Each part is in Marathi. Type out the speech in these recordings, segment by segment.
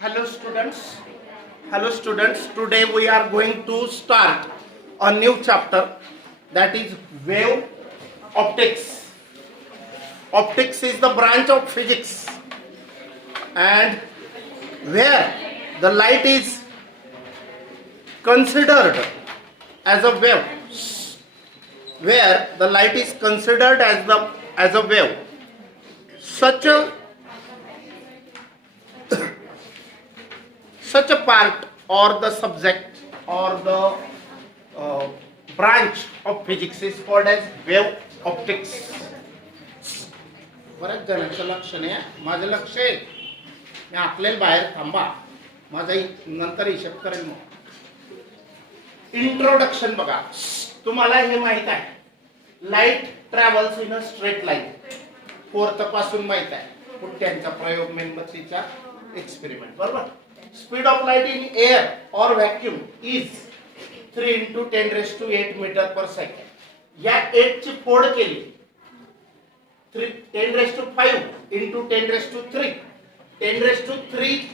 Hello students. Hello students. Today we are going to start a new chapter, that is wave optics. Optics is the branch of physics, and where the light is considered as a wave, where the light is considered as a wave, such a part or the subject or the branch of physics is called as wave optics. बऱ्याच जणांचं लक्ष नाही, माझं लक्ष आहे. मी आपल्याला बाहेर थांबा, माझा नंतर हिशोब करेल. मग इंट्रोडक्शन बघा. तुम्हाला हे माहित आहे, light travels in a straight line. Fourth पासून माहित आहे, पुट्ट्यांचा प्रयोग, मेणबत्तीचा एक्सपेरिमेंट, बरोबर. Speed of light in air और vacuum is 3 × 10⁸ metre per second. या 8 ची फोड केली 10⁵ × 10⁵. 10⁵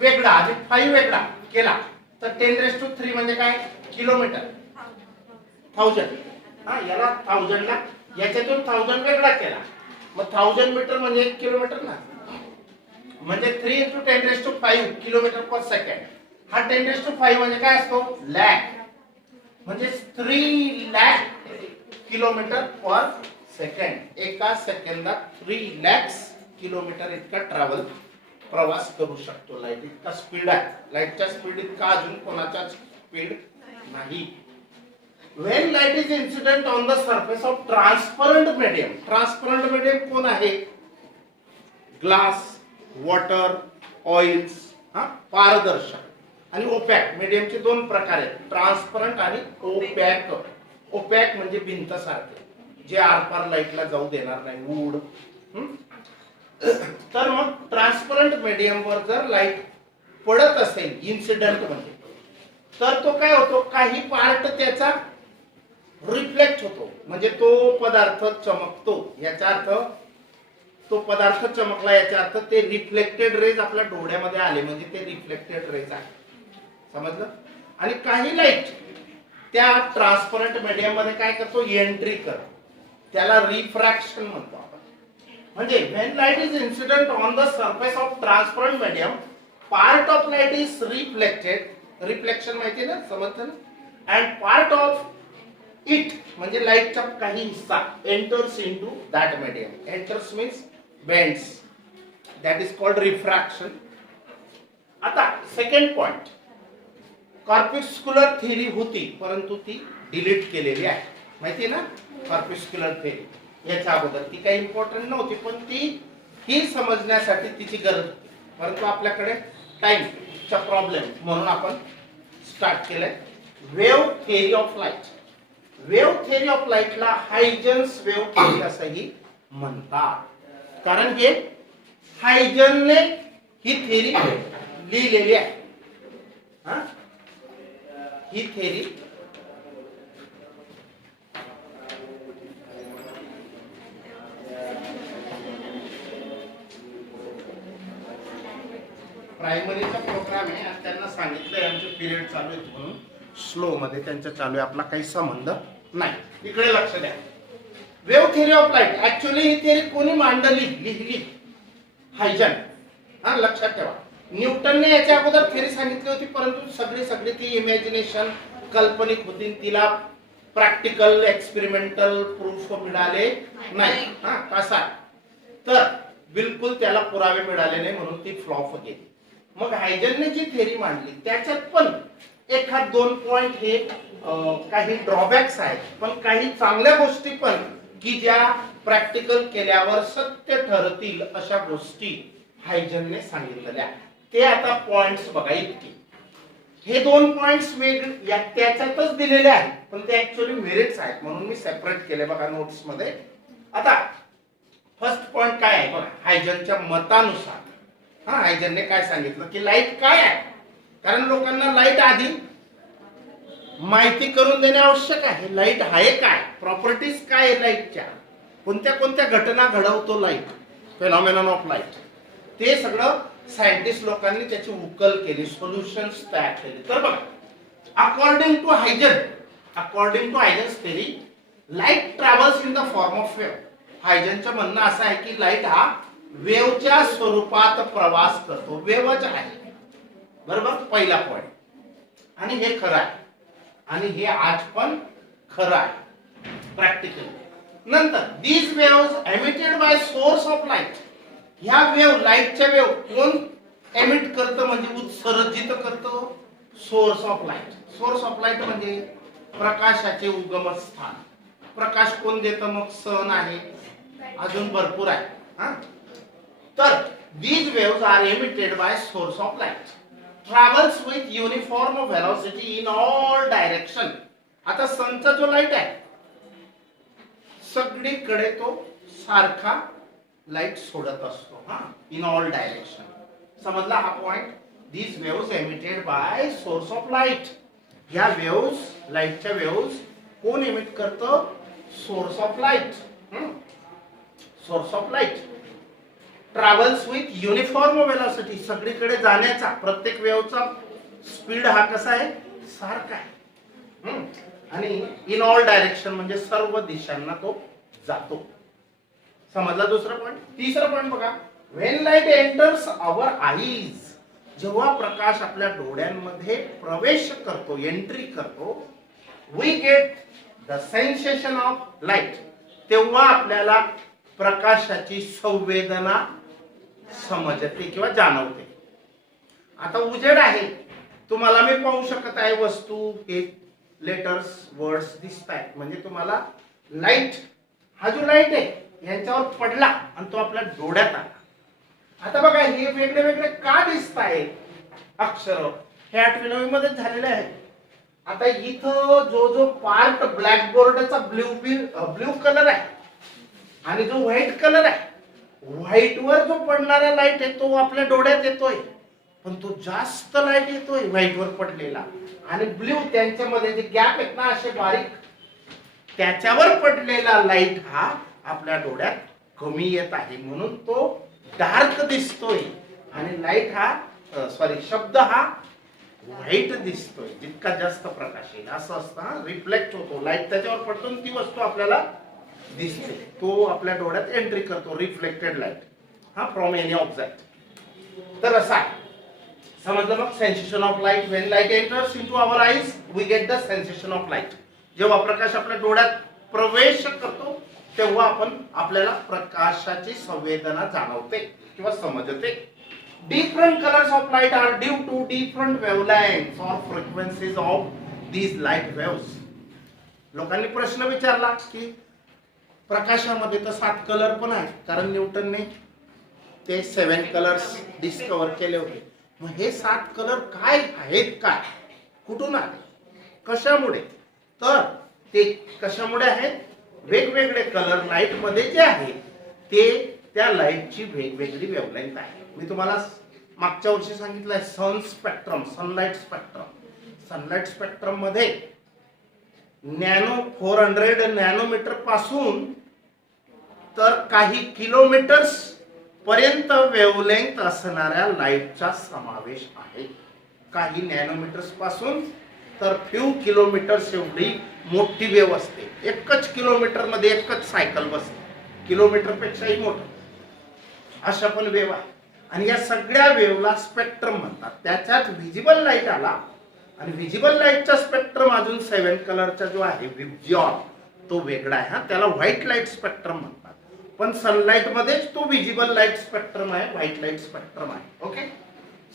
वेगळा आणि 5 वेगळा केला तर 10⁵ म्हणजे काय, किलोमीटर. 1000. याला 1000 ला याच्यातून 1000 वेगळा केला, मग 1000 मीटर म्हणजे 1 किलोमीटर ना. म्हणजे 3 × 10⁵ किलोमीटर पर सेकंड. हा 10⁵ म्हणजे काय असतो, लॅक. म्हणजे 3 लाख किलोमीटर पर सेकंड. एका सेकंदात 3 लाख किलोमीटर इतका प्रवास करू शकतो लाईट. इतका स्पीड आहे. लाईटच्या स्पीड इतका अजून कोणाचा स्पीड नाही. When light is incident on the surface of transparent medium. Transparent medium कोण आहे, ग्लास, वॉटर, ऑइल्स. पारदर्शक आणि ओपॅक. मीडियमचे दोन प्रकार आहेत, ट्रान्सपरंट आणि ओपॅक. ओपॅक म्हणजे भिंत सारखे, जे आरपार लाईटला जाऊ देणार नाही, वूड. तर मग ट्रान्सपरंट मीडियम वर जर लाईट पडत असेल इन्सिडेंट मध्ये, तर तो काय होतो, काही पार्ट त्याचा रिफ्लेक्ट होतो. म्हणजे तो पदार्थ चमकतो. याचा अर्थ तो पदार्थ चमकला, याचा अर्थ ते रिफ्लेक्टेड रेज आपल्या डोळ्यामध्ये आले, म्हणजे ते रिफ्लेक्टेड रेज आहे. समजलं. आणि काही लाईट त्या ट्रान्सपरंट मीडियम मध्ये काय करतो, एंट्री करतो. त्याला रिफ्रॅक्शन म्हणतो आपण. म्हणजे when light is incident on the surface of transparent medium, part of light is reflected. Reflection माहिती ना, समजतं ना. अँड पार्ट ऑफ इट म्हणजे लाईटचा काही हिस्सा enters into that medium. Enters means bends. That is called refraction. आता सेकंड पॉइंट, कॉर्पस्क्युलर थिअरी होती, परंतु ती डिलीट केलेली आहे. माहिती ना, कॉर्पस्क्युलर थिअरी. याच्या अगोदर ती काही इम्पॉर्टंट नव्हती, पण ती ही समजण्यासाठी तिची गरज होती. परंतु आपल्याकडे टाइमचा प्रॉब्लेम म्हणून आपण स्टार्ट केलंय wave theory of light. Wave theory of लाईटला हायजन्स वेव्ह थिअरी असंही म्हणतात, कारण हे हायजनने ही थिअरी लिहिलेली आहे. ही थिअरी प्रायमरीचा प्रोग्राम आहे. आज त्यांना सांगितलंय आमचे पिरियड चालू आहेत म्हणून स्लो मध्ये त्यांच्या चालू आहे, आपला काही संबंध नाही. इकडे लक्ष द्या. Wave theory of light, actually he theory कोणी मांडली, लिहिली, हायजन. लक्षात ठेवा. न्यूटनने याच्या अगोदर थिअरी सांगितली होती, परंतु सगळी ती इमॅजिनेशन, काल्पनिक होती. तिला प्रॅक्टिकल एक्सपेरिमेंटल प्रूफ मिळाले नाही. कसा तर बिलकुल त्याला पुरावे मिळाले नाही, म्हणून ती फ्लॉप गेली. मग हायजनने जी थिअरी मांडली त्याच्यात पण एखाद 2 पॉइंट हे काही ड्रॉबॅक्स आहेत, पण काही चांगल्या गोष्टी पण की ज्या प्रॅक्टिकल केल्यावर सत्य ठरतील अशा गोष्टी हायजनने सांगितलेल्या. ते आता पॉइंट्स बघा इतके. हे 2 पॉइंट्स वेगळे त्याच्यातच दिलेले आहेत, पण ते ऍक्च्युअली व्हेरिट्स आहेत, म्हणून मी सेपरेट केले बघा नोट्स मध्ये. आता फर्स्ट पॉइंट काय आहे बघा, हायजनच्या मतानुसार. हायजनने काय सांगितलं की लाईट काय आहे, कारण लोकांना लाईट आधी माहिती करून देणे आवश्यक आहे. लाईट आहे काय, प्रॉपर्टीज काय आहे लाईटच्या, कोणत्या कोणत्या घटना घडवतो लाईट, फेनॉमेनॉन ऑफ लाईट, ते सगळं सायंटिस्ट लोकांनी त्याची उकल केली, सोल्युशन्स तयार केले. तर बघा, according to Huygens theory, light travels in the form of wave. हायजनचं म्हणणं असं आहे की लाईट हा वेव्हच्या स्वरूपात प्रवास करतो. वेव्हच आहे, बरोबर, पहिला पॉइंट. आणि हे खरं आहे, आणि हे आज पण खरं आहे प्रॅक्टिकली. नंतर these waves emitted by source of light. ह्या वेव्ह, लाईटच्या वेव्ह कोण एमिट करतं, म्हणजे उत्सर्जित करतं? Source of light. Source of light म्हणजे प्रकाशाचे उगमस्थान. प्रकाश कोण देतं? मग सन आहे, अजून भरपूर आहे. हा, तर these waves are emitted by source of light, travels with uniform velocity in all direction. आता सनचा जो लाईट आहे सगळीकडे तो सारखा लाईट सोडत असतो, हा, इन ऑल डायरेक्शन. समजला हा point? these waves emitted by source of light. या वेव्स, लाईटच्या वेव्स कोण एमिट करतं? Source of light. Source of light travels with uniform velocity. सगळीकडे जाण्याचा, प्रत्येक वेव्हचा स्पीड हा कसा आहे? सारखा आहे. आणि इन ऑल डायरेक्शन म्हणजे सर्व दिशांना तो जातो. समजला दुसरा पॉइंट? तिसरा पॉइंट बघा, when light enters our eyes. जेव्हा प्रकाश आपल्या डोळ्यांमध्ये प्रवेश करतो, एंट्री करतो, we get the sensation of light. तेव्हा आपल्याला प्रकाशाची संवेदना समजते किंवा जाणवते. आता उजेड आहे, तुम्हाला मी पाहू शकत आहे वस्तू, हे लेटर्स, वर्ड्स दिसत आहेत, म्हणजे तुम्हाला लाईट, हा जो लाईट आहे यांच्यावर पडला आणि तो आपल्या डोळ्यात आला. आता बघा, हे वेगळे वेगळे का दिसत आहेत अक्षर? हे 8वी 9वी मध्ये झालेले आहे. आता इथं जो पार्ट ब्लॅक बोर्डचा ब्ल्यू कलर आहे आणि जो व्हाईट कलर आहे, व्हाईट वर जो पडणारा लाईट आहे तो आपल्या डोळ्यात येतोय, पण तो जास्त लाईट येतोय व्हाईट वर पडलेला. आणि ब्ल्यू, त्यांच्यामध्ये जे गॅप आहेत ना असे बारीक, त्याच्यावर पडलेला लाईट हा आपल्या डोळ्यात कमी येत आहे, म्हणून तो डार्क दिसतोय. आणि लाईट हा शब्द हा व्हाईट दिसतोय. जितका जास्त प्रकाश येईल असं असतं, रिफ्लेक्ट होतो, लाईट त्याच्यावर पडतो आणि ती वस्तू आपल्याला दिसते, तो आपल्या डोळ्यात एंट्री करतो, रिफ्लेक्टेड लाईट, हा, फ्रॉम एनी ऑब्जेक्ट. तर असा समजलं मग, sensation of light. When light enters into our eyes we get the sensation of light. जेव्हा प्रकाश आपल्या डोळ्यात प्रवेश करतो तेव्हा आपल्याला प्रकाशाची संवेदना जाणवते किंवा समजते. Different colours of light are due to different wavelengths or frequencies of these light waves. लोकांनी प्रश्न विचारला की प्रकाशामध्ये तर 7 कलर पण आहेत, कारण न्यूटनने ते 7 कलर्स डिस्कवर केले होते. मग हे 7 कलर काय आहेत, काय, कुठून आले, कशामुळे? तर ते कशामुळे आहेत? वेगवेगळे कलर लाईट मध्ये जे आहेत ते त्या लाईटची वेगवेगळी वेव्हलेंथ आहे. मी तुम्हाला मागच्या वर्षी सांगितलंय सनलाईट स्पेक्ट्रम मध्ये 400 नॅनोमीटर पासून तर काही किलोमीटर्स पर्यंत वेव्हलेंथ असणाऱ्या लाईटचा समावेश आहे. काही नॅनोमीटर्स पासून तर फ्यू किलोमीटर्स एवढी मोठी वेव्ह असते. एकच किलोमीटर मध्ये एकच सायकल बसते, किलोमीटर पेक्षाही मोठं, अशा पण वेव्ह आहे. आणि या सगळ्या वेव्हला स्पेक्ट्रम म्हणतात. त्याच्यात व्हिजिबल लाईट आला आणि व्हिजिबल लाईटचा स्पेक्ट्रम अजून 7 कलरचा जो आहे विब्जिऑन, तो वेगळा आहे, हा, त्याला व्हाईट लाईट स्पेक्ट्रम म्हणतात. पण सनलाईट मध्येच तो व्हिजिबल लाईट स्पेक्ट्रम आहे, व्हाईट लाईट स्पेक्ट्रम आहे. ओके,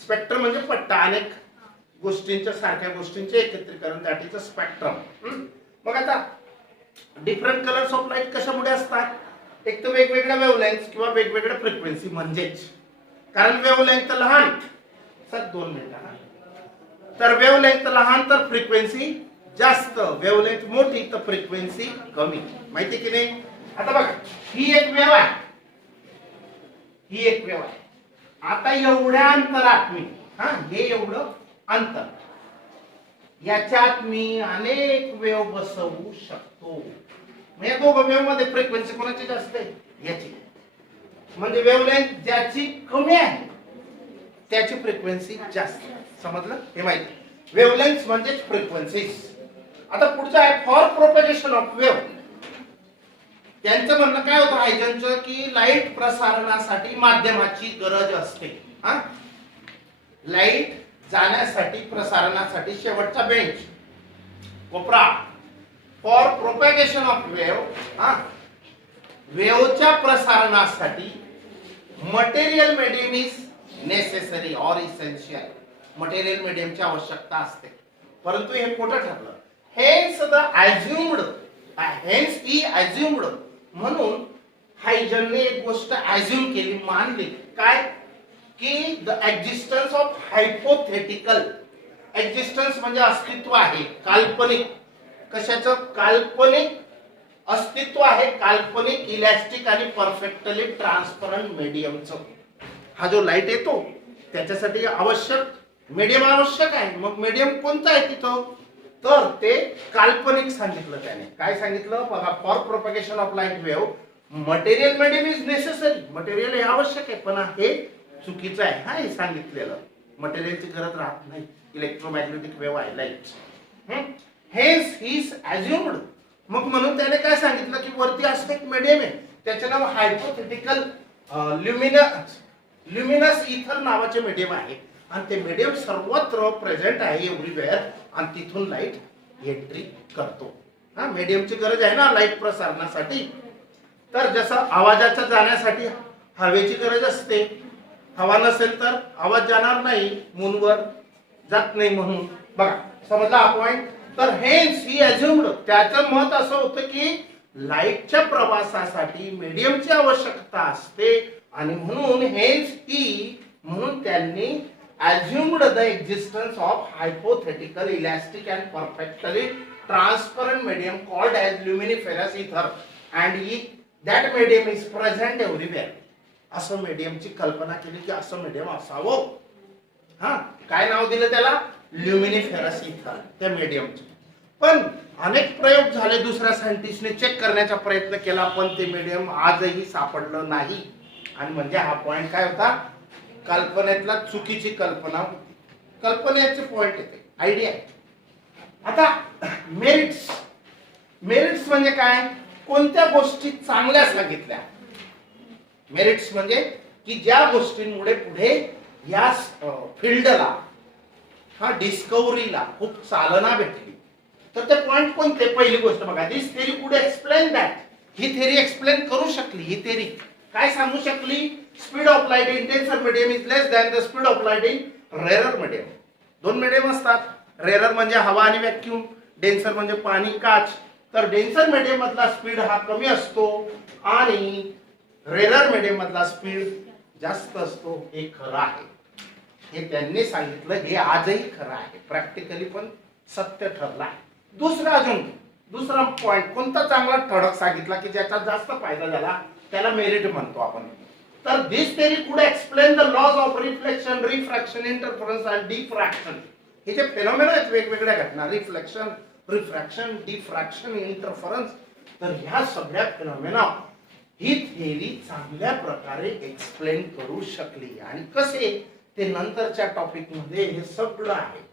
स्पेक्ट्रम म्हणजे पट्टा, अनेक गोष्टींच्या, सारख्या गोष्टींचे एकत्रीकरण, दॅट इज अ स्पेक्ट्रम. मग आता डिफरंट कलर्स ऑफ लाईट कशामुळे असतात? एक तर वेगवेगळ्या वेव्हलेंथ किंवा वेगवेगळ्या फ्रिक्वेन्सी, म्हणजेच कारण वेव्हलेंथ लहान, सर 2 मिनिटं, तर वेव्हलेंथ लहान तर फ्रिक्वेन्सी जास्त, वेव्हलेंथ मोठी तर फ्रिक्वेन्सी कमी, माहिती की नाही? आता बघा, ही एक वेव्ह आहे, ही एक वेव्ह आहे. आता एवढ्या अंतरात मी, हा, हे एवढं अंतर, याच्यात मी अनेक वेव्ह बसवू शकतो. या दोघं वेव्ह मध्ये फ्रिक्वेन्सी कोणाची जास्त आहे? याची. म्हणजे वेव्हलेंथ ज्याची कमी आहे त्याची फ्रिक्वेन्सी जास्त. समजलं? हे माहिती. वेव्हलेंथ म्हणजे फ्रिक्वेन्सीज. आता पुढचं आहे फॉर प्रोपॅगेशन ऑफ वेव्ह. त्यांचं म्हणणं काय होतं हायजनचं की लाईट प्रसारणासाठी माध्यमाची गरज असते. हा, लाईट जाण्यासाठी प्रसारणासाठी शेवटचा बेंच कोपरा. फॉर प्रोपॅगेशन ऑफ वेव्ह, हा, वेव्हच्या प्रसारणासाठी material medium is necessary or essential. Material मीडियमची आवश्यकता असते. परंतु हे खोटं ठरलं. Hence the assumed, hence he assumed, म्हणून हायजनने एक गोष्ट अज्युम केली, मानली. काय? की the existence of hypothetical. Existence म्हणजे अस्तित्व आहे, काल्पनिक. कशाचं? काल्पनिक अस्तित्व आहे, काल्पनिक इलॅस्टिक आणि परफेक्टली ट्रान्सपरंट मीडियमचं. हा जो लाईट येतो त्याच्यासाठी आवश्यक मीडियम आवश्यक आहे. मग मीडियम कोणतं आहे तिथं? तर ते काल्पनिक सांगितलं त्याने. काय सांगितलं बघा? For propagation of light wave material medium is necessary. Material हे आवश्यक आहे, पण हे चुकीचं आहे. हा, हे सांगितलेलं मटेरियलची गरज राहत नाही. इलेक्ट्रोमॅग्नेटिक वेव्ह आहे light. Hence he is assumed. मग म्हणून त्याने काय सांगितलं की वरती असं एक मीडियम आहे, त्याचं नाव हायपोथेटिकल ल्युमिनस इथर नावाचे मीडियम आहे. आणि ते मीडियम सर्वत्र प्रेझेंट आहे, एव्हरीवेअर. आणि तिथून लाईट एंट्री करतो. हा, मीडियमची गरज आहे ना लाईट प्रसारणासाठी. तर जसं आवाजाच्या जाण्यासाठी हवेची गरज असते. हवा नसेल तर आवाज जाणार नाही, मूनवर जात नाही. म्हणून बघा, समजला हा पॉइंट? तर हेन्स ही अज्युम्ड, त्याचं मत असं होतं की लाईटच्या प्रवासासाठी मीडियमची आवश्यकता असते. आणि म्हणून हेन्स ही, म्हणून त्यांनी assumed the existence of hypothetical elastic and perfectly transparent medium called as luminiferous ether and that medium is present everywhere. असं मीडियमची कल्पना केली की असं मीडियम असावं. हा, काय नाव दिलं त्याला? ल्युमिनिफेरस इथर, त्या मीडियमचे. पण अनेक प्रयोग झाले, दुसऱ्या सायंटिस्टने चेक करण्याचा प्रयत्न केला, पण ते मीडियम आजही सापडलं नाही. आणि म्हणजे हा पॉइंट काय होता? कल्पनेतला चुकीची कल्पना होती. कल्पनेचे पॉइंट येते, आयडिया. आता मेरिट्स. मेरिट्स म्हणजे काय? कोणत्या गोष्टी चांगल्या सांगितल्या. मेरिट्स म्हणजे की ज्या गोष्टींमुळे पुढे या फील्डला, हा, डिस्कव्हरीला खूप चालना भेटली. तर ते पॉइंट कोणते? पहिली गोष्ट बघा, दिस theory could explain that. He theory explain करू शकली. ही थेरी काय सांगू शकली? Speed of light in denser medium is less than the speed of light in rarer medium. दोन मीडियम असतात. रेअरर म्हणजे हवा आणि व्हॅक्यूम, डेन्सर म्हणजे पाणी, काच. तर डेन्सर मीडियम मधला स्पीड हा कमी असतो आणि रेअरर मीडियम मधला स्पीड जास्त असतो. हे खरं आहे, हे त्यांनी सांगितलं. हे आजही खरं आहे, प्रॅक्टिकली पण सत्य ठरलं आहे. दुसरा पॉइंट कोणता चांगला ठळक सांगितला की ज्याचा जास्त फायदा झाला, त्याला मेरिट म्हणतो आपण. तर this theory could explain the laws of reflection, refraction, interference and diffraction. हे जे फेनॉमेना आहेत, वेगवेगळ्या घटना, रिफ्लेक्शन, रिफ्रॅक्शन, डिफ्रॅक्शन, इंटरफरन्स, तर ह्या सगळ्या फेनॉमेना ही थेरी चांगल्या प्रकारे एक्सप्लेन करू शकली. आणि कसे? ते नंतरच्या टॉपिक मध्ये हे सगळं आहे.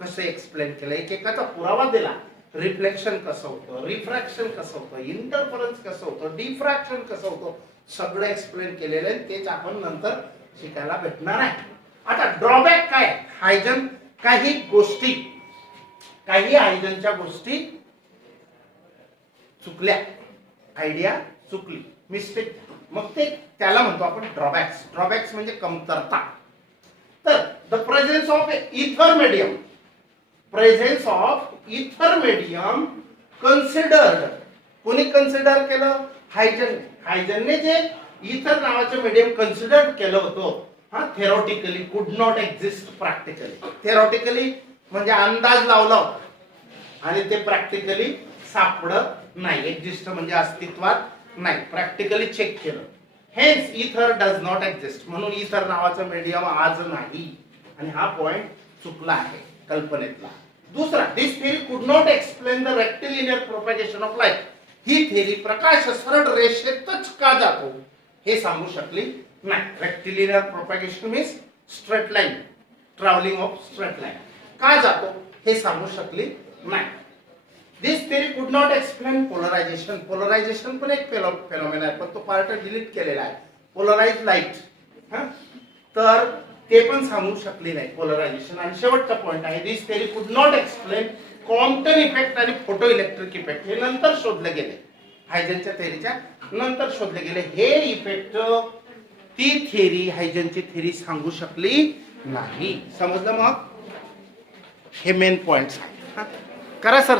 कसं एक्सप्लेन केलं, एकेकाचा पुरावा दिला. रिफ्लेक्शन कसं होतं, रिफ्रॅक्शन कसं होतं, इंटरफरन्स कसं होतं, डिफ्रॅक्शन कसं होतं, सगळं एक्सप्लेन केलेलं आहे. तेच आपण नंतर शिकायला भेटणार आहे. आता ड्रॉबॅक काय? हायजन काही हायजनच्या गोष्टी चुकल्या, आयडिया चुकली, मिस्टेक. मग ते त्याला म्हणतो आपण ड्रॉबॅक्स. ड्रॉबॅक्स म्हणजे कमतरता. तर द प्रेझेन्स ऑफ इथर मीडियम, प्रेझेन्स ऑफ इथर मीडियम कन्सिडर्ड. कोणी कन्सिडर केलं? हायजनने जे इथर नावाचं मीडियम कन्सिडर केलं होतं, हा, थेरोटिकली कुड नॉट एक्झिस्ट प्रॅक्टिकली. थेरोटिकली म्हणजे अंदाज लावला होता आणि ते प्रॅक्टिकली सापडत नाही. एक्झिस्ट म्हणजे अस्तित्वात नाही, प्रॅक्टिकली चेक केलं. हेन्स इथर डज नॉट एक्झिस्ट. म्हणून इथर नावाचं मीडियम आज नाही. आणि हा पॉइंट चुकला आहे कल्पनेतला. दुसरा, this theory could not explain the rectilinear propagation of light. ही थेरी प्रकाश सरळ रेषेतच का जातो हे सांगू शकली नाही. Rectilinear propagation means straight line, travelling of straight line का जातो हे सांगू शकली नाही. This theory could not explain polarisation. Polarisation पण एक फेनॉमेना आहे, पण तो पार्ट डिलीट केलेला आहे. पोलराइज लाईट, तर ते पण सांगू शकले नाही पोलरायझेशन. आणि शेवटचा पॉइंट आहे, दिस theory could not explain Compton effect आणि फोटो इलेक्ट्रिक इफेक्ट. हे नंतर शोधले गेले, हायजेनच्या थेरीच्या नंतर शोधले गेले. हे इफेक्ट ती थेरी, हायजेनची थेरी सांगू शकली नाही. समजलं? मग हे मेन पॉइंट्स आहे. करा सर.